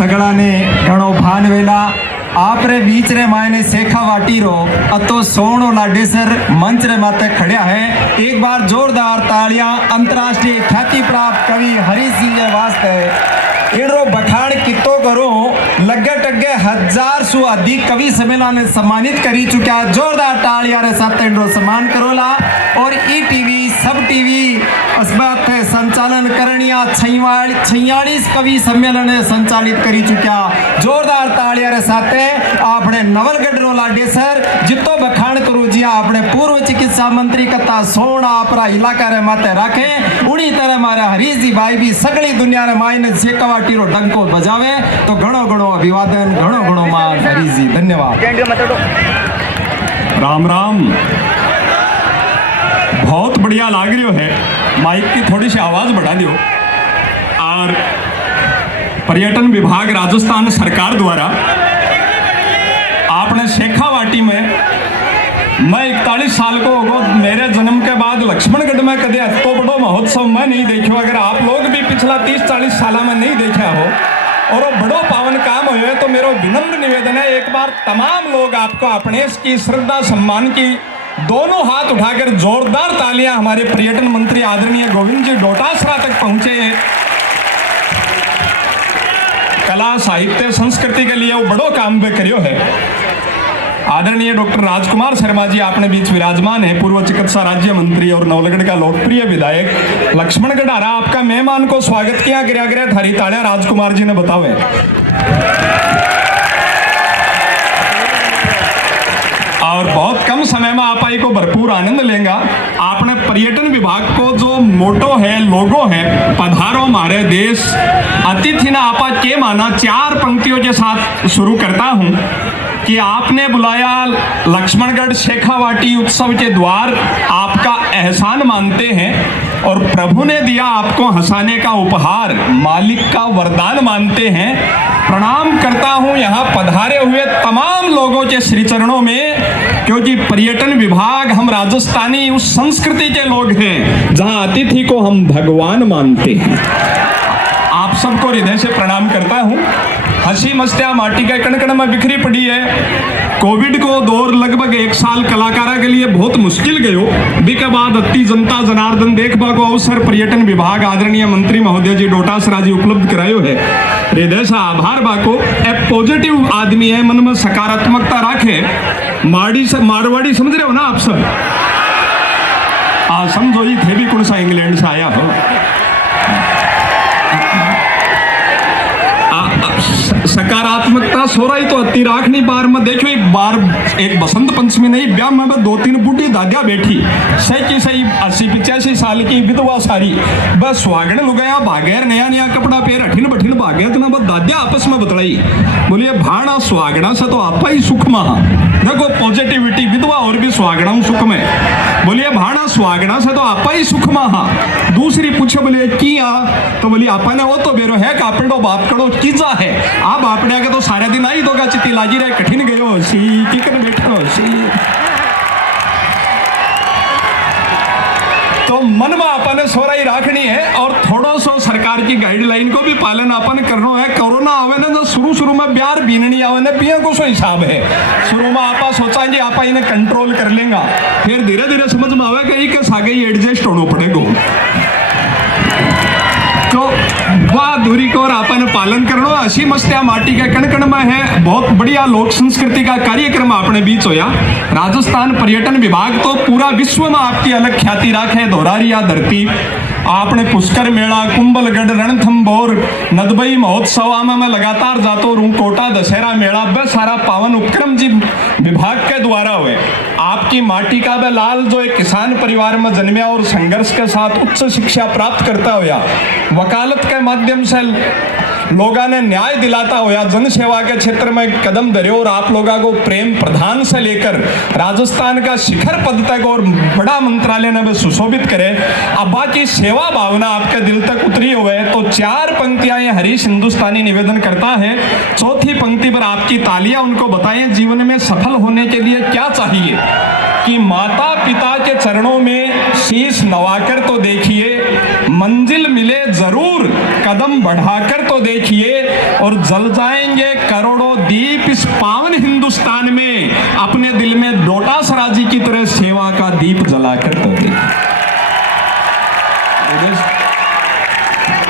सगड़ा ने घणो भान वेला आपरे बीच रे मायने शेखा वाटीरो अतो सोनो लाडेसर मंच रे माते खड़िया है। एक बार जोरदार तालियां अंतरराष्ट्रीय ख्याति प्राप्त कवि हरीश सिंह के वास्ते। इनरो बखान कितो करूं लगे टगे 1000 सु अधिक कवि सम्मेलन ने सम्मानित करी चुका। जोरदार तालियां रे साथ इनरो सम्मान करोला। और ई टीवी सब टीवी अस्बात संचालन करणिया 46 कवि सम्मेलन ने संचालित करी चुका। जोरदार तालियां रे साथ आपने नवलगढ़ रो लाडेसर जितो बखान करू जी आपने पूर्व चिकित्सा मंत्री कथा सोना अपरा इलाका रे माते राखे उड़ी तरह मारे हरीश जी भाई भी सगली दुनिया रे मायने शेखावाटी रो डंको बजावे। तो घणो घणो अभिवादन घणो घणो मान हरीश जी, धन्यवाद। राम राम। बहुत बढ़िया लाग रही है। माइक की थोड़ी सी आवाज बढ़ा दियो। और पर्यटन विभाग राजस्थान सरकार द्वारा आपने शेखावाटी में मैं 41 साल को होगो मेरे जन्म के बाद लक्ष्मणगढ़ में कदे तो बड़ो महोत्सव में नहीं देखो। अगर आप लोग भी पिछला 30-40 साल में नहीं देखा हो और वो बड़ो पावन काम हुए तो मेरा विनम्र निवेदन है एक बार तमाम लोग आपको अपने की श्रद्धा सम्मान की दोनों हाथ उठाकर जोरदार तालियां हमारे पर्यटन मंत्री आदरणीय गोविंद जी डोटासरा तक पहुंचे। कला साहित्य संस्कृति के लिए वो बड़ो काम भी करियो है। आदरणीय डॉक्टर राजकुमार शर्मा जी आपने बीच विराजमान है, पूर्व चिकित्सा राज्य मंत्री और नवलगढ़ का लोकप्रिय विधायक लक्ष्मणगढ़ आरा। आपका मेहमान को स्वागत किया गृह थारी तालियां राजकुमार जी ने बतावे। और बहुत कम समय में आप आई को भरपूर आनंद लेगा। आपने पर्यटन विभाग को जो मोटो है लोगो है पधारो मारे देश अतिथि ना आपा के माना 4 पंक्तियों के साथ शुरू करता हूं कि आपने बुलाया लक्ष्मणगढ़ शेखावाटी उत्सव के द्वार आपका एहसान मानते हैं और प्रभु ने दिया आपको हंसाने का उपहार मालिक का वरदान मानते हैं। प्रणाम करता हूं यहाँ पधारे हुए तमाम लोगों के श्री चरणों में, क्योंकि पर्यटन विभाग हम राजस्थानी उस संस्कृति के लोग हैं जहां अतिथि को हम भगवान मानते हैं। आप सबको हृदय से प्रणाम करता हूं। हंसी मस्तियां माटी के कण-कण में बिखरी पड़ी है। कोविड को दौर लगभग 1 साल कलाकारा के लिए बहुत मुश्किल गयो। बिके बाद अति जनता जनार्दन देखबा को अवसर पर्यटन विभाग आदरणीय मंत्री महोदय जी डोटासरा जी उपलब्ध करायो है। हृदय से आभार बाको। एक पॉजिटिव आदमी है, मन में सकारात्मकता राखे। मारवाड़ी समझ रहे हो ना आप सब? समझो ही थे भी कौन सा इंग्लैंड से आया हो। सकारात्मकता सोराई तो अति राखनी बार में देखो। एक बार एक बसंत पंचमी नहीं ब्याह में 2-3 बूढ़ी दादिया बैठी सही की सही 80-85 साल की विधवा सारी बस स्वागण लुगाया भागेर नया नया कपड़ा पेर अठिन बठिन भागे तो ना बस दादिया आपस में बतलाई बोलिए भाणा स्वागणा से तो आपा ही सुख महा। देखो पॉजिटिविटी विधवा और भी स्वागणा सुख में बोलिए भाणा स्वागणा से तो आपा ही सुख महा। दूसरी पूछे बोलिए किया तो बोलिए आपा ने वो तो बेरो है कापड़ो बात करो कीजा है आप आपने आगे तो सारे दिन आई दोगा चित्ती लागी रहे कठिन गयो सी की कर बैठो सी। तो मन में अपन सोराई राखनी है और थोड़ा सो सरकार की गाइडलाइन को भी पालन अपन करना है। कोरोना आवे ना तो शुरू में ब्यार बीननी आवे ना पिया को सो हिसाब है। शुरू में आपा सोचाएंगे आपा इन्हें कंट्रोल कर लेगा, फिर धीरे धीरे समझ में आवे कि के सागे ही एडजस्ट होना पड़ेगा। तो वह दूरी को और अपन पालन करना। हंसी मस्तियां माटी के कण कण में है। बहुत बढ़िया लोक संस्कृति का कार्यक्रम अपने बीच होया। राजस्थान पर्यटन विभाग तो पूरा विश्व में आपकी अलग ख्याति राखे। धोरारिया धरती आपने पुष्कर मेला कुंभलगढ़ रणथंभौर नदबई महोत्सव में मैं लगातार जातो रहूं। कोटा दशहरा मेला बे सारा पावन उपक्रम जी विभाग के द्वारा हुए। आपकी माटी का बे लाल जो एक किसान परिवार में जन्मिया और संघर्ष के साथ उच्च शिक्षा प्राप्त करता हुआ वकालत के माध्यम से लोगों ने न्याय दिलाता हुआ जन सेवा के क्षेत्र में कदम धरे और आप लोगों को प्रेम प्रधान से लेकर राजस्थान का शिखर पद तक और बड़ा मंत्रालय ने भी सुशोभित करे। अब बाकी सेवा भावना आपके दिल तक उतरी हुए तो 4 पंक्तियां ये हरीश हिंदुस्तानी निवेदन करता है। चौथी पंक्ति पर आपकी तालियां उनको बताएं जीवन में सफल होने के लिए क्या चाहिए कि माता पिता के चरणों में शीश नवाकर तो देखिए मंजिल मिले जरूर कदम बढ़ाकर तो देखिए और जल जाएंगे करोड़ों दीप इस पावन हिंदुस्तान में, अपने दिल में डोटासरा जी की तरह सेवा का दीप जलाकर तो देखिए।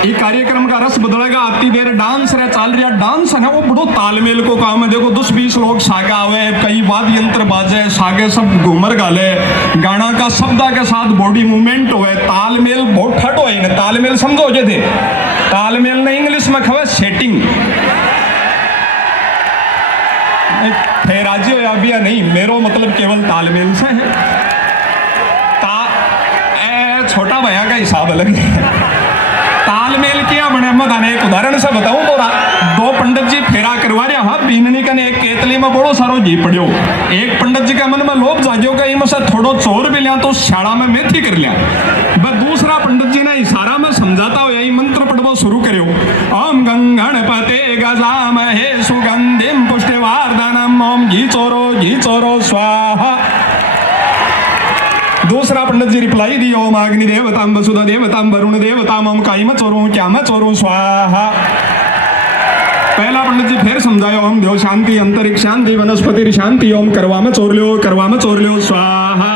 ये कार्यक्रम का रस बदलेगा। आती देर डांस रे चाल रहा डांस है वो बड़ो तालमेल को काम है। देखो 10-20 लोग सागे आवे, कई वाद्य यंत्र बाजे, सागे सब घूमर गाले, गाना का शब्दा के साथ बॉडी मूवमेंट हुए, तालमेल बहुत ठट हो। तालमेल समझो जे थे, तालमेल ने इंग्लिश में खवे सेटिंग। राजी हो या भी नहीं, मेरो मतलब केवल तालमेल से है। छोटा भैया का हिसाब अलग है। तालमेल क्या बने मैं थाने एक उदाहरण से बताऊं तो दो पंडित जी फेरा करवा रहे। हाँ बीननी का ने एक केतली में बड़ो सारो जी पड़ियो। एक पंडित जी का मन में लोभ जाग्यो का इनमें से थोड़ो चोर भी लिया तो शाड़ा में मेथी कर लिया। बस दूसरा पंडित जी ने इशारा में समझाता हो यही मंत्र पढ़वो शुरू करो। ओम गंगणपते गजामहे सुगंधिम पुष्टिवर्धनम ओम घी चोरो स्वाहा। दूसरा पंडित जी रिप्लाई दियो ओम अग्नि देवताम वसुधा देवताम वरुण देवताम ओम काइम चोरू क्या मैं चोरू स्वाहा। पहला पंडित जी फिर समझायो ओम देव शांति अंतरिक्ष शांति वनस्पति शांति ओम करवा में चोर लियो स्वाहा।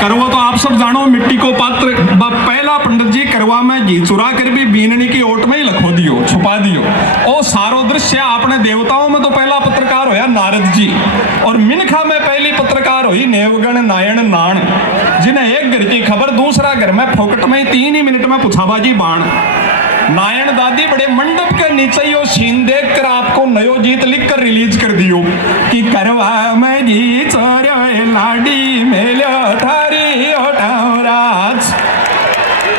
करवा तो आप सब जानो मिट्टी को पात्र। पहला पंडित जी करवा में घी चुरा कर भी बीननी की ओट में ही लखो दियो, छुपा दियो। ओ सारो दृश्य आपने देवताओं में तो पहला पत्रकार होया नारद जी, और मिनखा में पहली पत्रकार हुई नेवगण नायण नाण, जिन्हें एक घर की खबर दूसरा घर में फोकट में 3 ही मिनट में पुछाबाजी बाण। नायण दादी बड़े मंडप के नीचे यो सीन देख कर आपको नयो गीत लिख कर रिलीज कर दियो कि करवा में घी चोरे लाडी मेलो थारी ओटाराज।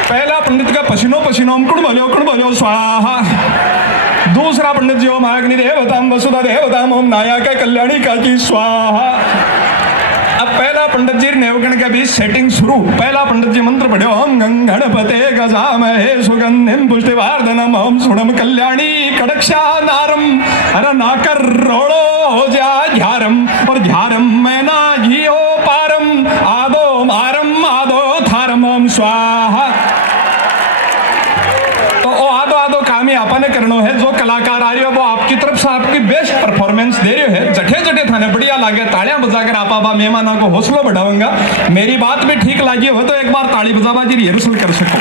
पहला पंडित का पसीनो कुण बोलो स्वाहा। दूसरा पंडित जी ओम अग्नि देवताम वसुधा देवताम ओम नायका कल्याणी का की स्वाहा। अब पहला पंडित जी नेवगण के बीच सेटिंग शुरू। पहला पंडित जी मंत्र पढ़ो ओम गंगणपते गजामहे सुगंधिम पुष्टिवर्धनम ओम सुणम कल्याणी कड़क्षा नारम। अरे नाकर रोड़ो हो जा झारम और झारम में ना घियो पारम आदो मारम आदो थारम ओम स्वाहा। तो ओ आदो काम ही आपने करनो है। जो कलाकार आ रही हो वो आपकी तरफ से आपकी बेस्ट परफॉर्मेंस दे रहे है। जठे थाने बढ़िया लागे तालियां बजाकर आपा मेहमाना को हौसला बढ़ाऊंगा। मेरी बात भी ठीक लगी हो तो एक बार ताली बजाबाजी रिहर्सल कर सको।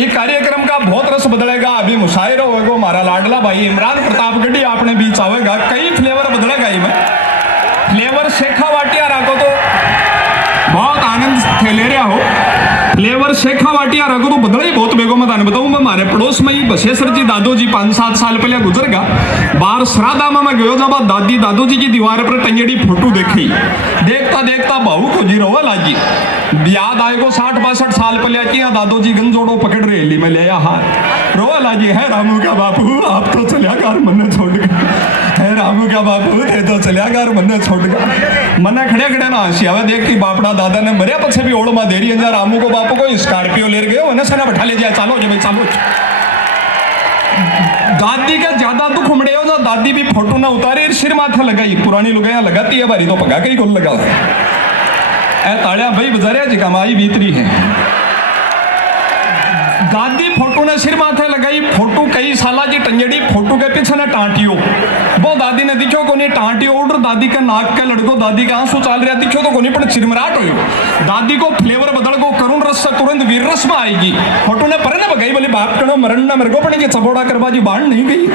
ये कार्यक्रम का बहुत रस बदलेगा। अभी मुशायरा होगा, हमारा लाडला भाई इमरान प्रतापगढ़ी आपने बीच आवेगा। कई फ्लेवर बदलेगा। में फ्लेवर शेखावाटिया रखो तो बहुत आनंद थे ले रहा हो। फ्लेवर शेखावाटिया रखो तो बदला ही बहुत बेगो। मैं थाने बताऊं, मैं हमारे पड़ोस में ही बसेसर जी दादो जी 5-7 साल पहले गुजरगा। बाहर श्राद्धा में मैं गयो जब दादी दादो जी की दीवार पर टंगेड़ी फोटो देखी। देखता भाऊ को जी रोवा लागी। याद आएगो 60-62 साल पहले कि दादो जी गंजोड़ो पकड़ रहे ली में लिया हाथ रोवा लागी। है रामू का बापू आप तो चलिया कर मन छोड़ गए। है रामू का बापू थे तो चलिया कर मन छोड़ गए। मना खड़े ना हंसी आवे देख की बापड़ा दादा ने मरिया पछे भी ओड़ में देरी है। रामू को बापू को स्कॉर्पियो ले गए उन्हें सना बैठा ले जाए। चालो जी चालो। दादी का ज्यादा दुख उमड़े हो। दादी भी फोटो ना उतारी सिर माथे लगाई। पुरानी लुगाइयां लगाती है बारी तो पगा के ही गोल लगा ए ताड़िया भाई बजारिया जी कमाई भीतरी है। दादी फोटो ने सिर माथे लगाई। फोटो कई साला जी टंगेड़ी। फोटो के पीछे ने टांटियो। वो दादी ने दिखो को नहीं टांटियो उड़। दादी का नाक का लड़को दादी का आंसू चाल रहा दिखो तो को नहीं पर चिरमराट हो। दादी को फ्लेवर बदल को करुण रस से तुरंत वीर रस में आएगी। फोटो ने पर ने बगाई बोली बाप करो मरण न मेरे को पड़ेगी चबोड़ा करबाजी बाढ़ नहीं गई।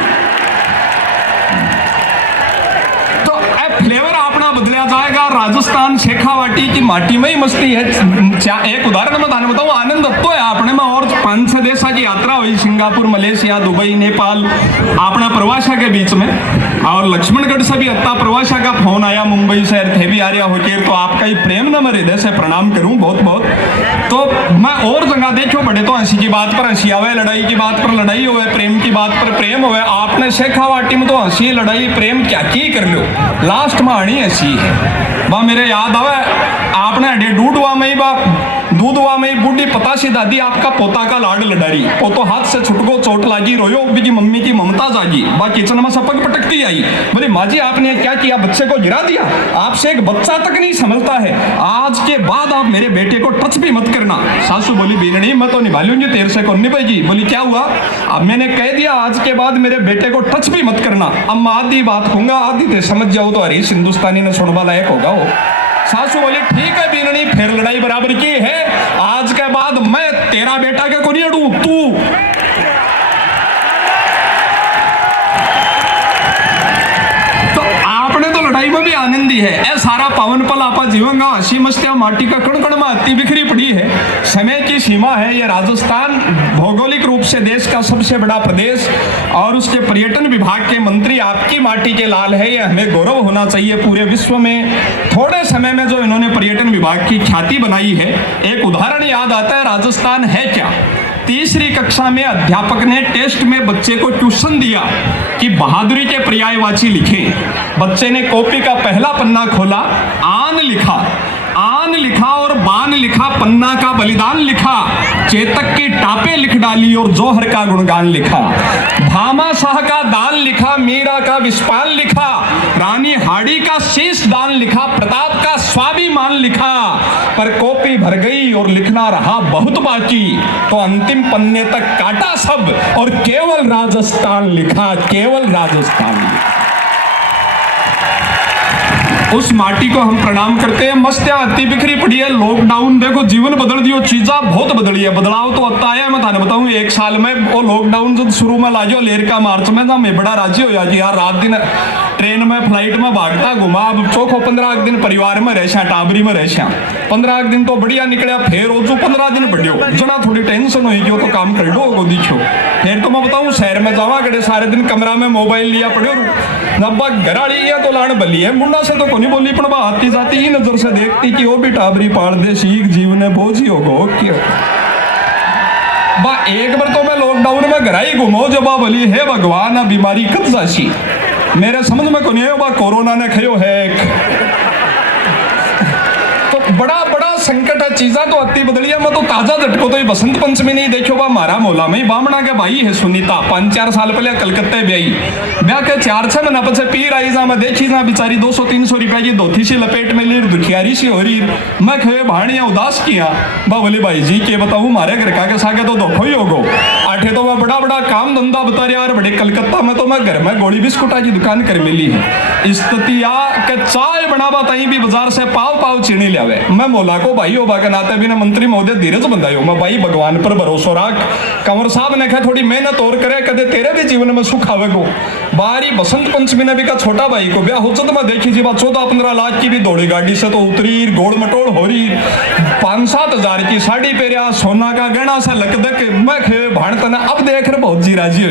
तो फ्लेवर अपना बदलिया जाएगा। राजस्थान शेखावाटी की माटी में ही मस्ती है। एक उदाहरण में थाने बताऊं, आनंद तो है आपने में और 5-6 देशा की यात्रा हुई। सिंगापुर, मलेशिया, दुबई, नेपाल अपना प्रवासा के बीच में। और लक्ष्मणगढ़ से भी अत्ता प्रवासा का फोन आया। मुंबई शहर थे भी आ रहा होकर तो आपका ही प्रेम न मेरे हृदय से प्रणाम करूं बहुत बहुत। तो मैं और जगह देखो बड़े तो हंसी की बात पर हंसी आवे, लड़ाई की बात पर लड़ाई होवे, प्रेम की बात पर प्रेम होवे। आपने शेखावाटी में तो हंसी लड़ाई प्रेम क्या की कर लो, लास्ट में आनी हंसी है। वह मेरे याद आवे आपने डूडवा में ही दूधवा में बूढ़ी पताशी दादी आपका पोता का लाड लडारी, पोतो हाथ से छुटको चोट लागी, रोयो की मम्मी की ममता जागी, बा किचन में सपक पटकती आई, बोले माँ जी आपने क्या किया, बच्चे को गिरा दिया, आपसे एक बच्चा तक नहीं संभलता है, आज के बाद आप मेरे बेटे को टच भी मत करना। सासू बोली बीनड़ी मैं तो निभा लूंगी, तेरे से कौन निभाएगी। बोली क्या हुआ, अब मैंने कह दिया आज के बाद मेरे बेटे को टच भी मत करना। अब मैं आधी बात कहूंगा आधी ते समझ जाओ तो हरीश हिंदुस्तानी ने सुनवा लायक होगा वो। सासू बोली ठीक है बीनड़ी, फिर लड़ाई बराबर की है, आज के बाद मैं तेरा बेटा के को नहीं अड़ू, तू लड़ाई में भी आनंदी है। ए सारा पावन पल आपा जीवंगा, हंसी मस्तिया माटी का कण कण में अति बिखरी पड़ी है। समय की सीमा है। यह राजस्थान भौगोलिक रूप से देश का सबसे बड़ा प्रदेश और उसके पर्यटन विभाग के मंत्री आपकी माटी के लाल है। यह हमें गौरव होना चाहिए पूरे विश्व में। थोड़े समय में जो इन्होंने पर्यटन विभाग की ख्याति बनाई है, एक उदाहरण याद आता है। राजस्थान है क्या, तीसरी कक्षा में अध्यापक ने टेस्ट में बच्चे को ट्यूशन दिया कि बहादुरी के पर्यायवाची लिखें। बच्चे ने कॉपी का पहला पन्ना खोला, आन लिखा और बान लिखा, पन्ना का बलिदान लिखा, चेतक की टापे लिख डाली और जौहर का गुणगान लिखा, भामा शाह का दान लिखा, मीरा का विस्पान लिखा, रानी हाड़ी का शीश दान लिखा, प्रताप का स्वाभिमान लिखा, पर कॉपी भर गई और लिखना रहा बहुत बाकी, तो अंतिम पन्ने तक काटा सब और केवल राजस्थान लिखा, केवल राजस्थान लिखा। उस माटी को हम प्रणाम करते हैं। मस्तियां अति बिखरी पड़ी है। लॉकडाउन देखो जीवन बदल दियो, चीजा बहुत बदली है। बदलाव तो आता है। मैं थाने बताऊं, एक साल में वो लॉकडाउन जब शुरू में लाजो लेर का मार्च में था, मैं बड़ा राजी हो जाती यार, रात दिन ट्रेन में फ्लाइट में भागता घुमा। अब चौखो 15 दिन परिवार में रह, टाबरी में रह, 15 दिन तो बढ़िया निकलिया। फिर रोजू 15 दिन बढ़ियो जना थोड़ी टेंशन हुई तो काम कर लो दिखो। फिर तो मैं बताऊं शहर में जावा गड़े सारे दिन कमरा में मोबाइल लिया पड़े, नब्बा घराड़ी है तो लान बली है, मुंडा से तो कोनी बोली, पण आती जाती ही नजर से देखती कि वो भी टाबरी पाड़ दे, सीख जीवने बोझी होगो क्यों। बा एक बार तो मैं लॉकडाउन में घर ही घूमो, जब बा बोली हे भगवान बीमारी कब जासी, मेरे समझ में कोनी है। बा कोरोना ने खयो है तो बड़ा संकट है। चीजा तो अति बदलिया। मैं तो ताजा झटको तो बसंत पंचमी नहीं देखो बा मारा मोला में बामणा के भाई है सुनीता, 5-4 साल पहले कलकत्ते ब्याई, ब्याह के 4-6 महीना पीछे पीर आई जा, मैं देखी जा बेचारी 200-300 रुपए की धोती सी लपेट में ली, दुखियारी सी हो रही। मैं खे भाणिया उदास किया, बा बोले भाई जी के बताऊं, मारे घर का के सागे तो धोखो ही होगो। आठे तो मैं बड़ा काम धंधा बता रहा, बड़े कलकत्ता में तो मैं घर में गोली बिस्कुटा की दुकान कर मिली है। स्थिति के चाय बनावा ताई भी बाजार से पाव चीनी लियावे। मैं मोला को भाई होबा के नाते भी ना मंत्री महोदय धीरज बंधायो, मैं भाई भगवान पर भरोसा रख। कंवर साहब ने कहा थोड़ी मेहनत और करे, कदे तेरे भी जीवन में सुख आवेगो। बारी बसंत पंचमी ने भी कहा छोटा भाई को ब्याह हो तो मैं देखी जी 14-15 लाख की भी दौड़ी गाड़ी से तो उतरी, गोड़ मटोड़ हो रही, 5-7 हजार की साड़ी पहरिया, सोना का गहना से लकदक। मैं खे भाण तना अब देख रहे बहुत जी राजी हो,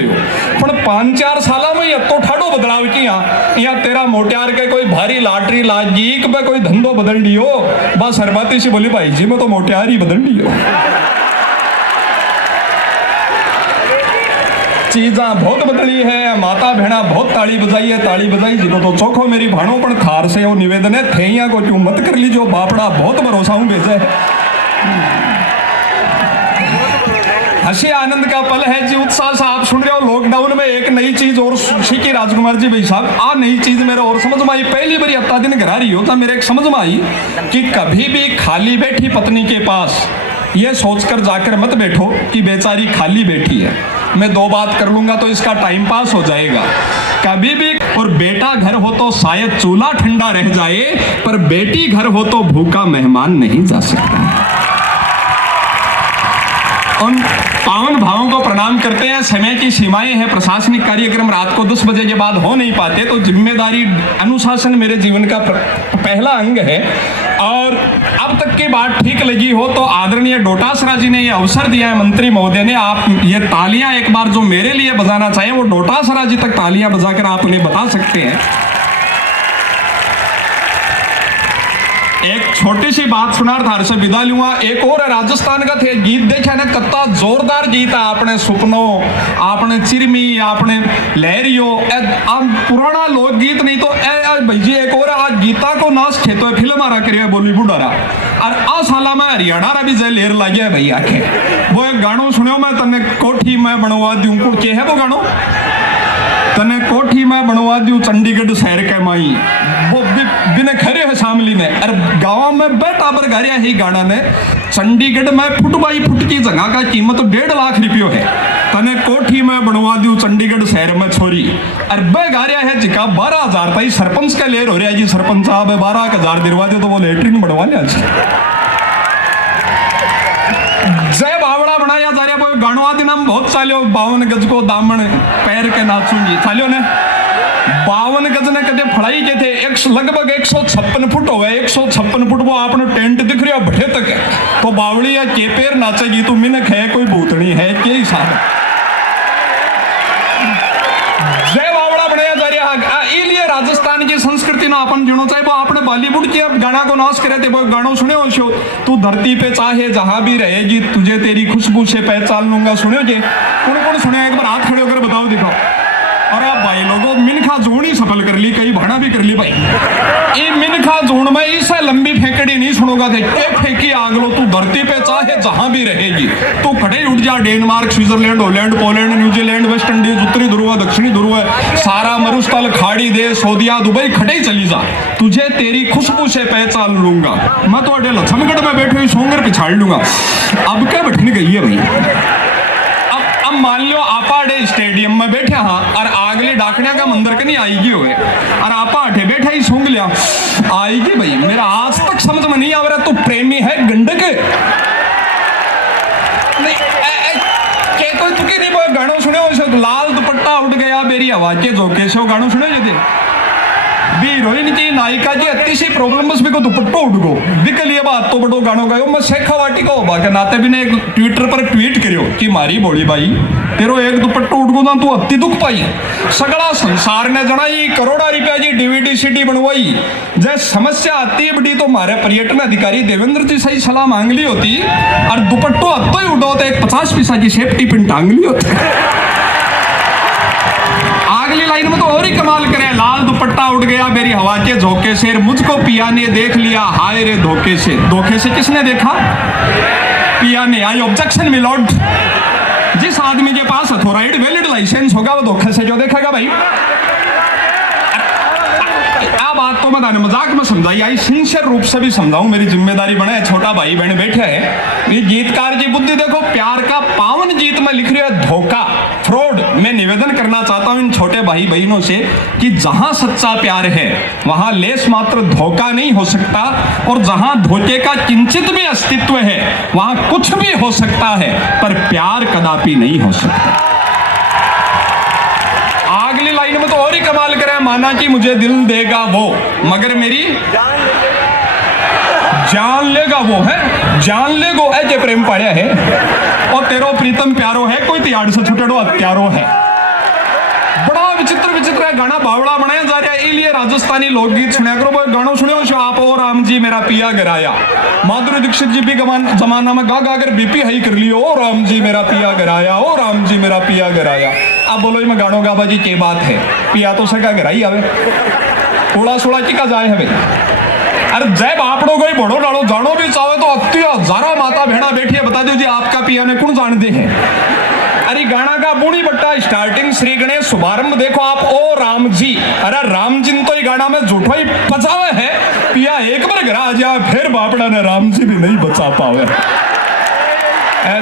पर 5-4 साल में ये तो ठाडो बदलाव किया। यहाँ तेरा मोटियार के कोई भारी लाटरी लागी कि कोई धंधो बदल लियो, बस हरबाती से बोली भाई जी मैं तो मोटियार ही बदल लियो। चीजा बहुत बदली है। माता भेड़ा बहुत ताली बजाई है, ताली बजाई जी तो चौखो मेरी भाणो पण थार से वो निवेदन है थैया को क्यों मत कर लीजो, बापड़ा बहुत भरोसा हूं भेजे। हंसी आनंद का पल है जी, उत्साह से आप सुन रहे हो। लॉकडाउन में एक नई चीज और सीखी राजकुमार जी भाई साहब, आ नई चीज मेरे और समझ में आई। पहली बार अत्ता दिन घर आ रही हो तो मेरे एक समझ में आई कि कभी भी खाली बैठी पत्नी के पास ये सोचकर जाकर मत बैठो कि बेचारी खाली बैठी है, मैं 2 बात कर लूंगा तो इसका टाइम पास हो जाएगा। कभी भी और बेटा घर हो तो शायद चूल्हा ठंडा रह जाए, पर बेटी घर हो तो भूखा मेहमान नहीं जा सकता। उन पावन भावों को प्रणाम करते हैं। समय की सीमाएं हैं, प्रशासनिक कार्यक्रम रात को 10 बजे के बाद हो नहीं पाते, तो जिम्मेदारी अनुशासन मेरे जीवन का पहला अंग है। और अब तक की बात ठीक लगी हो तो आदरणीय डोटासरा जी ने यह अवसर दिया है, मंत्री महोदय ने, आप ये तालियां एक बार जो मेरे लिए बजाना चाहे वो डोटासरा जी तक तालियां बजाकर आप उन्हें बता सकते हैं। एक छोटी सी बात सुनार थार से विदा लूंगा। एक और राजस्थान का थे गीत देखा ना, कत्ता जोरदार गीत है। आपने सुपनों, आपने चिरमी, आपने लहरियो, पुराना लोक गीत नहीं तो भैया एक और आज गीता को नाश खेतो है फिल्म आ रहा करिए बॉलीवुड आ रहा। और आ साला में हरियाणा रा भी जे लेर लग गया भैया के। वो एक गानो सुनो मैं तने कोठी में बनवा दूं, कुछ के है वो गानो, तने कोठी में बनवा दूं चंडीगढ़ शहर के माई, वो बिना खरे है शामली ने। अरे गाँव में बैठा पर गारिया ही गाना ने, चंडीगढ़ में फुट बाई फुट की जगह का कीमत 1.5 लाख रुपयो है। तने कोठी में बनवा दूं चंडीगढ़ शहर में छोरी। अरे बे गारिया है जिका 12,000 तई सरपंच का लेर हो रहा है जी। सरपंच साहब 12,000 दिलवा दे तो वो लेटरिन बनवा लिया। जय बावड़ा बनाया जा रहा है गानो आदि नाम बहुत चालो। 52 गज को दामन पैर के नाचूंगी चालो ने। 52 गज ने कदे फड़ाई के थे लगभग 156 फुट हो गए। 156 फुट वो आपने टेंट दिख रहा भटे तक है तो बावड़ी या के पैर नाचेगी तो मिनक है कोई भूतनी है के हिसाब। जय बावड़ा बनाया जा रहा है। इसलिए राजस्थान की संस्कृति ना अपन जुड़ो चाहे वो आपने बॉलीवुड के गाना को नाश करे थे। वो गानों सुने हो शो, तू धरती पे चाहे जहां भी रहेगी तुझे तेरी खुशबू से पहचान लूंगा। सुने जे कौन सुने एक बार हाथ खड़े होकर बताओ दिखाओ। और आप भाई लोगों मिनखा जोड़ी सफल कर ली, कई भाड़ा भी कर ली भाई। ये मिनखा जोड़ में इससे लंबी फेंकड़ी नहीं सुनोगा थे। एक फेंकी आग लो, तू धरती पे चाहे जहां भी रहेगी तू खड़े ही उठ जा। Denmark, Switzerland, Holland, Poland, New Zealand, West Indies, उत्तरी ध्रुव, दक्षिणी ध्रुव, सारा मरुस्थल, खाड़ी देश, सऊदीया, दुबई, खड़े ही चली जा, तुझे तेरी खुशबू से पहचान लूंगा। मैं तो लक्ष्मणगढ़ में बैठे हुई सोंगर पिछाड़ लूंगा। अब क्या बैठने गई है भाई। अब मान लो आपा स्टेडियम में बैठे हाँ और आगले डाकने का मंदिर के नहीं आएगी हुए और आपा अठे बैठा ही सूंघ लिया आएगी भाई। मेरा आज तक समझ में नहीं आ रहा तू प्रेमी है गंडक नहीं के कोई तुके नहीं वो गानों सुने हो। लाल दुपट्टा उड़ गया मेरी आवाज के झोंके से, वो गानों सुने जो थे भी हीरोइन की नायिका की अति सी प्रॉब्लम बस को दुपट्टो उड़ गो दिख लिए बात तो बड़ो गानों गायो। मैं शेखा वाटी को बाके नाते भी ने एक ट्विटर पर ट्वीट करियो कि मारी बोली भाई तेरो एक दुपट्टो उड़ गो ना तू अति दुख पाई। सगड़ा संसार ने जनाई करोड़ा रुपया जी डीवीडी सीडी बनवाई। जब समस्या आती है बड़ी तो हमारे पर्यटन अधिकारी देवेंद्र जी सही सलाह मांग ली होती और दुपट्टो अत्तो ही उड़ो तो एक 50 पैसा की सेफ्टी पिन टांग ली होती। अगली लाइन में तो और ही कमाल करे, लाल दुपट्टा उड़ गया मेरी हवा के झोंके से, मुझको पिया ने देख लिया हाय रे धोखे से। धोखे से किसने देखा? पिया ने। आई ऑब्जेक्शन मिलॉर्ड, जिस आदमी के पास अथॉराइड वैलिड लाइसेंस होगा वो धोखे से जो देखेगा भाई। बात तो मैं मजाक में समझाई आई, सिंसियर रूप से भी समझाऊं, मेरी जिम्मेदारी बने। छोटा भाई बहन बैठे है, ये गीतकार की बुद्धि देखो। प्यार का पावन गीत में लिख रहे है धोखा, फ्रॉड। मैं निवेदन करना चाहता हूं इन छोटे भाई बहनों से कि जहां सच्चा प्यार है वहां लेस मात्र धोखा नहीं हो सकता और जहां धोखे का किंचित भी अस्तित्व है वहां कुछ भी हो सकता है पर प्यार कदापि नहीं हो सकता। अगली लाइन में तो और ही कमाल करे, माना कि मुझे दिल देगा वो मगर मेरी जान लेगा वो है, जान लेगो ऐसे प्रेम पाया है और तेरो प्रीतम प्यारो है कोई त्याड़ से छुटेड़ो हत्यारो है। बड़ा विचित्र विचित्र गाना बावड़ा बनाया जा रहा है। इसलिए राजस्थानी लोकगीत सुना करो, वो गानों सुने हो आप ओ राम जी मेरा पिया गिराया। माधुरी दीक्षित जी भी जमाना में गा गा कर बीपी हाई कर लियो, ओ राम जी मेरा पिया गिराया, ओ राम जी मेरा पिया गिराया। अब बोलो मैं गानों गा बाजी के बात है, पिया तो सका गिराई आवे थोड़ा सोड़ा की का जाए है भाई। अरे जय बापड़ो गई बड़ो डालो जानो भी चाहे तो अति हजारा माता भेड़ा बैठी है, बता दीजिए आपका पिया ने कौन जानते हैं। अरे गाना का बूढ़ी बट्टा स्टार्टिंग श्री गणेश शुभारंभ देखो आप, ओ राम जी। अरे राम जी तो गाना में झूठो ही बचावे है, पिया एक बार गिरा जाए फिर बापड़ा ने राम जी भी नहीं बचा पावे।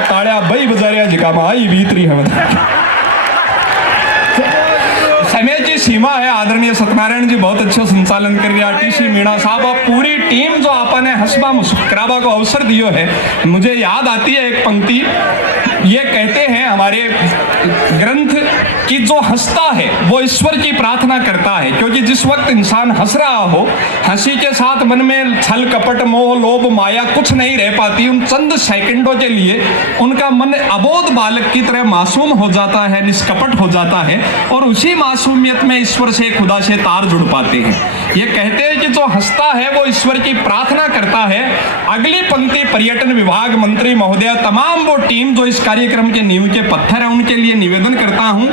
ताड़िया बई बजारिया जिका में आई भीतरी है। समय की सीमा है। आदरणीय सत्यनारायण जी बहुत अच्छा संचालन कर रहा, टीसी मीणा साहब और पूरी टीम जो आपने हंसबा मुस्कुराबा को अवसर दियो है। मुझे याद आती है एक पंक्ति, ये कहते हैं हमारे ग्रंथ कि जो हंसता है वो ईश्वर की प्रार्थना करता है, क्योंकि जिस वक्त इंसान हंस रहा हो, हंसी के साथ मन में छल कपट मोह लोभ माया कुछ नहीं रह पाती। उन चंद सेकंडों के लिए उनका मन अबोध बालक की तरह मासूम हो जाता है, निष्कपट हो जाता है, और उसी मासूमियत में ईश्वर से खुदा से तार जुड़ पाते हैं। ये कहते हैं कि जो हंसता है वो ईश्वर की प्रार्थना करता है। अगली पंक्ति पर्यटन विभाग मंत्री महोदय, तमाम वो टीम जो इस कार्यक्रम के नींव के पत्थर है, उनके लिए निवेदन करता हूं,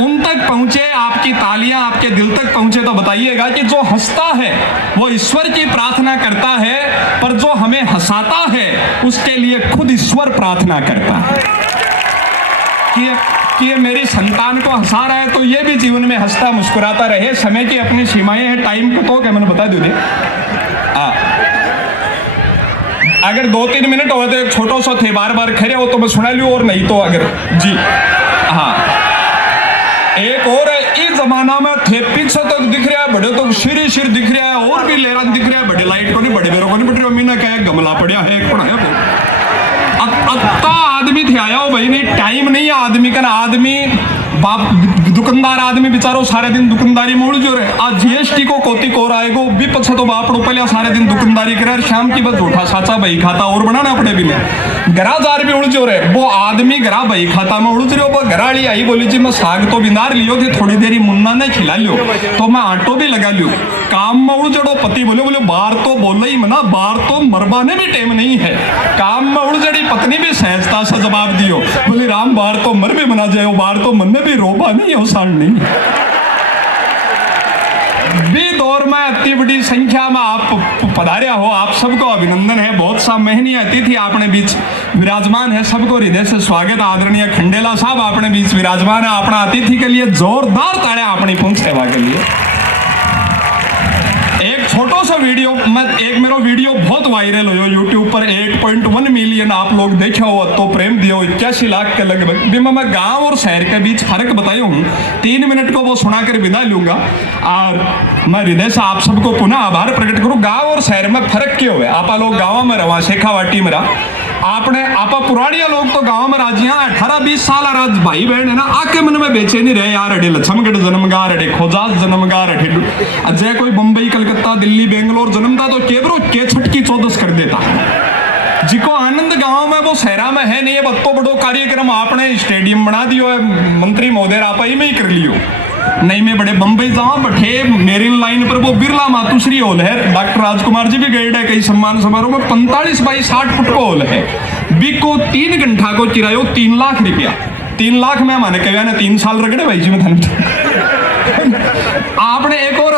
उन तक पहुंचे, आपकी तालियां आपके दिल तक पहुंचे तो बताइएगा कि जो हंसता है वो ईश्वर की प्रार्थना करता है, पर जो हमें हंसाता है उसके लिए खुद ईश्वर प्रार्थना करता है कि ये मेरी संतान को हंसा रहा है तो ये भी जीवन में हंसता मुस्कुराता रहे। समय की अपनी सीमाएं हैं, टाइम को तो क्या मैंने बता दे अगर 2-3 मिनट हो तो एक छोटो सा थे, बार बार खड़े हो तो मैं सुना लूँ, और नहीं तो अगर जी हाँ एक और है, इस जमाना में थे पीछे तक दिख रहा है, बड़े तो सिर ही सिर दिख रहा है, और भी लेरा दिख रहा है, बड़े लाइट को नहीं, बड़े बेरों को नहीं, बट मीना क्या गमला पड़ा है, एक पड़ा है अत्ता आदमी थे आया हो भाई, नहीं टाइम नहीं है आदमी का ना, आदमी बाप दुकानदार आदमी बेचारो सारे दिन दुकानदारी मोड़ जो रहे, आज जीएसटी को कोती कोर आएगो भी पछा तो बाप पहले सारे दिन दुकानदारी करे, शाम की बस झूठा साचा बही खाता और बनाना पड़े भी नहीं, घरादार भी उड़ जो रहे, वो आदमी घरा बही खाता में उड़ रहे हो, घराड़ी आई बोली जी मैं साग तो बिनार लियो थे, थोड़ी देरी मुन्ना ने खिला लियो तो मैं आटो भी लगा लियो, काम में उड़ जड़ो, पति बोले बोले बाहर तो बोल ही मना, बाहर तो मरबाने भी टाइम नहीं है, काम में उड़ जड़ी पत्नी भी सहजता से जवाब दियो, बोली राम बाहर तो मर भी मना जाए, बाहर तो मन में भी रोबा नहीं है, साल नहीं भी दौर में इतनी बड़ी संख्या में आप पधारे हो, आप सबको अभिनंदन है। बहुत सा मेहनी अतिथि अपने बीच विराजमान है, सबको हृदय से स्वागत। आदरणीय खंडेला साहब अपने बीच विराजमान है, अपना अतिथि के लिए जोरदार ताड़ियां अपनी पूंछ सेवा के लिए। एक छोटा सा वीडियो एक मेरा वीडियो बहुत वायरल हो यूट्यूब पर, 8.1 मिलियन आप लोग देखे हो, तो प्रेम दियो 81 लाख के लगभग भी। मैं गांव और शहर के बीच फर्क बताया हूँ, 3 मिनट को वो सुनाकर विदा लूंगा, और मैं हृदय से आप सबको पुनः आभार प्रकट करूँ। गांव और शहर में फर्क क्यों है? आप लोग गाँव में रहा, शेखावाटी में रहा, आपने आपा पुरानिया लोग तो गांव में राजी हैं, 18-20 साल राज भाई बहन है ना, आके मन में बेचे नहीं रहे यार, अड़े लक्ष्मगढ़ जन्मगार, अड़े खोजास जन्मगार, अड़े अजय कोई बंबई कलकत्ता दिल्ली बेंगलोर जन्मता तो केबरो के छटकी 14 कर देता, जिको आनंद गांव में वो शहरा में है नहीं है। बत्तो बड़ो कार्यक्रम आपने स्टेडियम बना दियो है, मंत्री महोदय आप ही में ही कर लियो, नहीं मैं बड़े बंबई जाऊं बैठे मेरिन लाइन पर वो बिरला मातुश्री हॉल है, डॉक्टर राजकुमार जी भी गए है कई सम्मान समारोह में, 45 बाई 60 फुट को हॉल है, बिको 3 घंटा को किरायो 3 लाख रुपया, 3 लाख में माने कह ना 3 साल रगड़े भाई जी में आपने एक और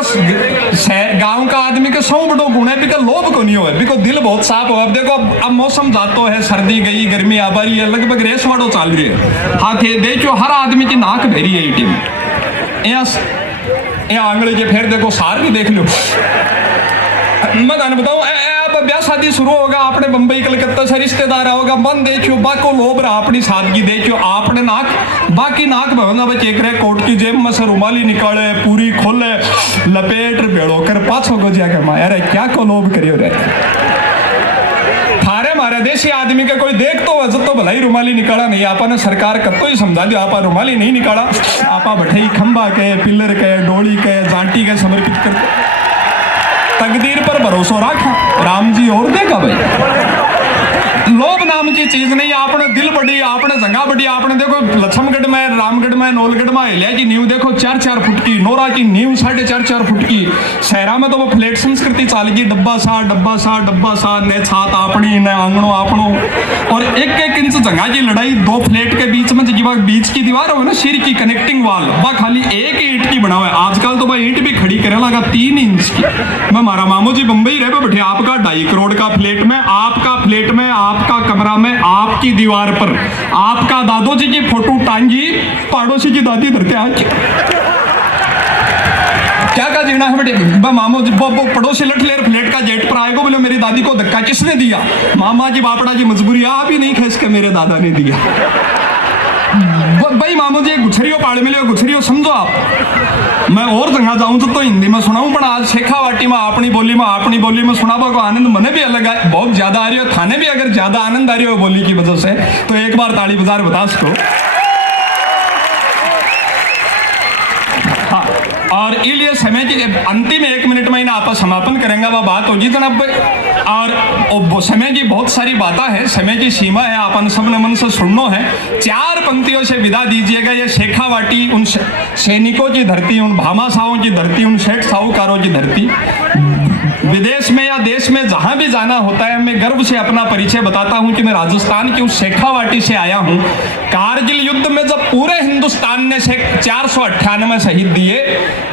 गांव का आदमी के 100 बड़ो गुण है, बिका लोभ को नहीं हो, बिको दिल बहुत साफ हो। अब देखो अब मौसम जातो है, सर्दी गई गर्मी आ रही है, लगभग रेस वाड़ो चाल रही है, हाँ थे देखो हर आदमी की नाक भेरी है टीम आंगली के, फिर देखो सार भी देख लो। मैं गाना बताऊं, अब ब्याह शादी शुरू होगा, आपने बंबई कलकत्ता से रिश्तेदार आओगा, मन देखियो बाको लोभ रहा, अपनी सादगी देखियो, आपने नाक बाकी नाक भवना में चेक रहे, कोट की जेब में से रुमाली निकाले, पूरी खोले, लपेट भेड़ो कर पाछो को जाकर माया रे क्या को लोभ करियो रे, थारे मारे देशी आदमी का कोई देख तो वजह तो भलाई रुमाली निकाला नहीं, आपने सरकार कत्तो ही समझा दिया, आपा रुमाली नहीं निकाला, आपा बैठे खंबा के पिलर के डोली के जांटी के समर्पित कर तकदीर पर भरोसा रखा, राम जी और देगा भाई। लोभ नाम की चीज नहीं, आपने दिल बढ़ी, आपने जगह बढ़ी, आपने देखो लक्ष्मगढ़ में, रामगढ़ में, नौलगढ़ में हिलिया की नींव देखो 4-4 फुट की, नोरा की नींव 4.5 फुट की, शहरा में तो वो फ्लैट संस्कृति चाल गई, डब्बा सा ने छात अपनी ने आंगणो आपनो, और 1-1 इंच जगह की लड़ाई, 2 फ्लैट के बीच में जो बीच की दीवार हो ना सिर की कनेक्टिंग वाल, वह खाली 1 ईंट की बना हुआ है। आजकल तो वह ईंट भी खड़ी करे लगा 3 इंच की। मैं मारा मामू जी बंबई रहे बैठे, आपका 2.5 करोड़ का फ्लैट में, आपका कमरा में, आपकी दीवार पर आपका दादो जी की फोटो टांगी, पड़ोसी की दादी धरते आज क्या का जीना है बेटे, मामू जी पड़ोसी लट ले फ्लैट का जेट पर आएगा, बोले मेरी दादी को धक्का किसने दिया, मामा जी बापड़ा जी मजबूरी आप ही नहीं खींच के मेरे दादा ने दिया। भाई मामू जी गुछरियो पाड़ मिले, गुछरियो समझो आप। मैं और जगह जाऊं तो हिंदी में सुनाऊं, पर आज शेखावाटी में अपनी बोली में सुनाबा को आनंद मने भी अलग है, बहुत ज्यादा आ रही हो, थाने भी अगर ज्यादा आनंद आ रही हो बोली की वजह से, तो एक बार ताली बाजार बता सको। और इसलिए समय की अंतिम 1 मिनट में आप समापन करेंगे वह बात होगी जनाब। और समय की बहुत सारी बातें हैं, समय की सीमा है, अपन सब ने मन से सुनना है। 4 पंक्तियों से विदा दीजिएगा। ये शेखावाटी उन सैनिकों की धरती, उन भामाशाहों की धरती, उन शेख साहूकारों की धरती। विदेश में या देश में जहां भी जाना होता है मैं गर्व से अपना परिचय बताता हूं कि मैं राजस्थान की उस शेखावाटी से आया हूं। कारगिल युद्ध में जब पूरे हिंदुस्तान ने 498 शहीद दिए,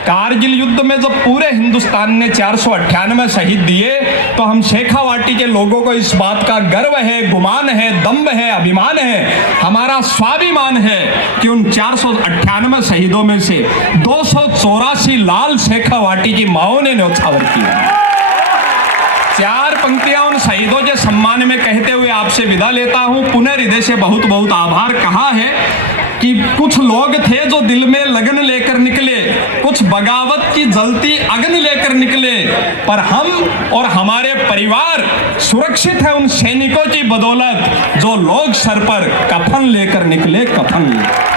कारगिल युद्ध में जब पूरे हिंदुस्तान ने 498 शहीद दिए, तो हम शेखावाटी के लोगों को इस बात का गर्व है, गुमान है, दम्भ है, अभिमान है, हमारा स्वाभिमान है कि उन 498 शहीदों में से 284 लाल शेखावाटी की माओं ने न्योछावर किया। 4 पंक्तियां उन शहीदों के सम्मान में कहते हुए आपसे विदा लेता हूं। पुनः हृदय से बहुत बहुत आभार। कहा है कि कुछ लोग थे जो दिल में लगन लेकर निकले, कुछ बगावत की जलती अग्नि लेकर निकले, पर हम और हमारे परिवार सुरक्षित है उन सैनिकों की बदौलत जो लोग सर पर कफन लेकर निकले, कफन लेकर।